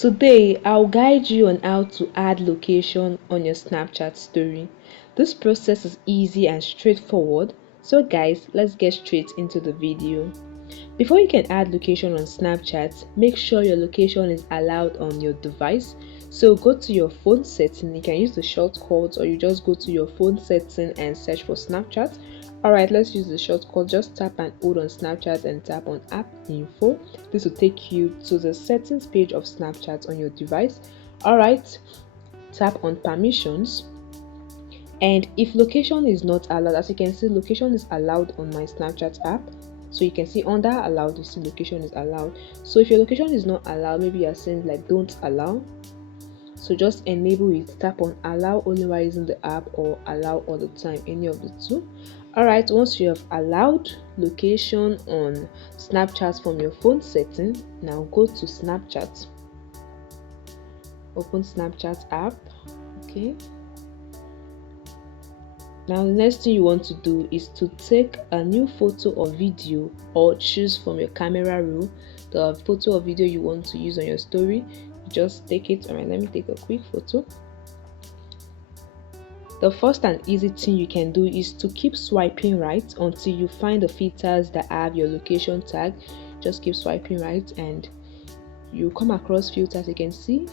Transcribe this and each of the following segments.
Today, I'll guide you on how to add location on your Snapchat story. This process is easy and straightforward. So guys, let's get straight into the video. Before you can add location on Snapchat, make sure your location is allowed on your device. So go to your phone setting. You can use the shortcut or you just go to your phone setting and search for Snapchat. Alright, let's use the shortcut. Just tap and hold on Snapchat and tap on app info. This will take you to the settings page of Snapchat on your device. Alright, tap on permissions. And if location is not allowed, as you can see, location is allowed on my Snapchat app. So you can see under allowed, you see location is allowed. So if your location is not allowed, maybe you're saying like don't allow, so just enable it. Tap on allow only while using the app or allow all the time, any of the two. Alright, once you have allowed location on Snapchat from your phone setting, now go to Snapchat, open Snapchat app. Okay, now the next thing you want to do is to take a new photo or video, or choose from your camera roll the photo or video you want to use on your story. Just take it. Alright, let me take a quick photo. The first and easy thing you can do is to keep swiping right until you find the filters that have your location tag. Just keep swiping right and you come across filters. You can see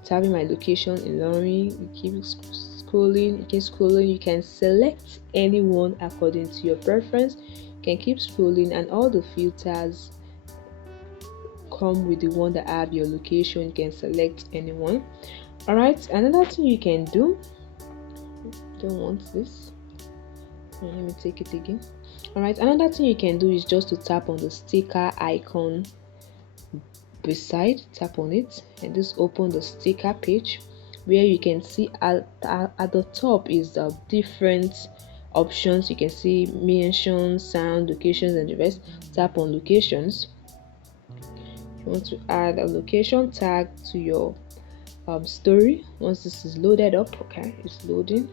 it's having my location in Lorry. You keep scrolling, you can select anyone according to your preference. You can keep scrolling and all the filters come with the one that have your location. You can select anyone. Alright, another thing you can do, don't want this, let me take it again. Alright, another thing you can do is just to tap on the sticker icon beside, tap on it and just open the sticker page, where you can see at the top is the different options. You can see mention, sound, locations and the rest. Tap on locations. You want to add a location tag to your story. Once this is loaded up, okay, it's loading.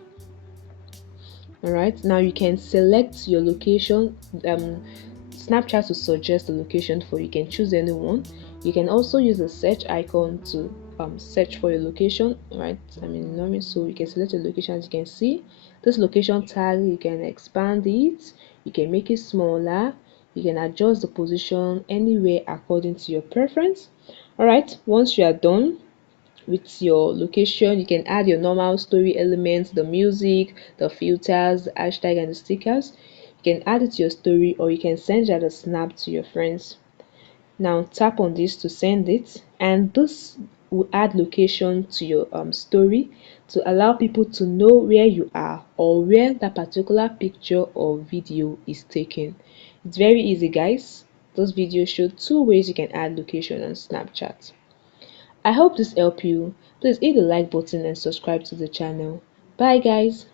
Alright, now you can select your location. Snapchat will suggest the location for you. You can choose anyone. You can also use the search icon to search for your location. Right, so you can select your location. As you can see, this location tag, you can expand it, you can make it smaller, you can adjust the position anywhere according to your preference. Alright, once you are done with your location, you can add your normal story elements, the music, the filters, the hashtag and the stickers. You can add it to your story or you can send it as a snap to your friends. Now tap on this to send it, and this will add location to your story to allow people to know where you are or where that particular picture or video is taken. It's very easy guys. This video showed 2 ways you can add location on Snapchat. I hope this helped you. Please hit the like button and subscribe to the channel. Bye guys.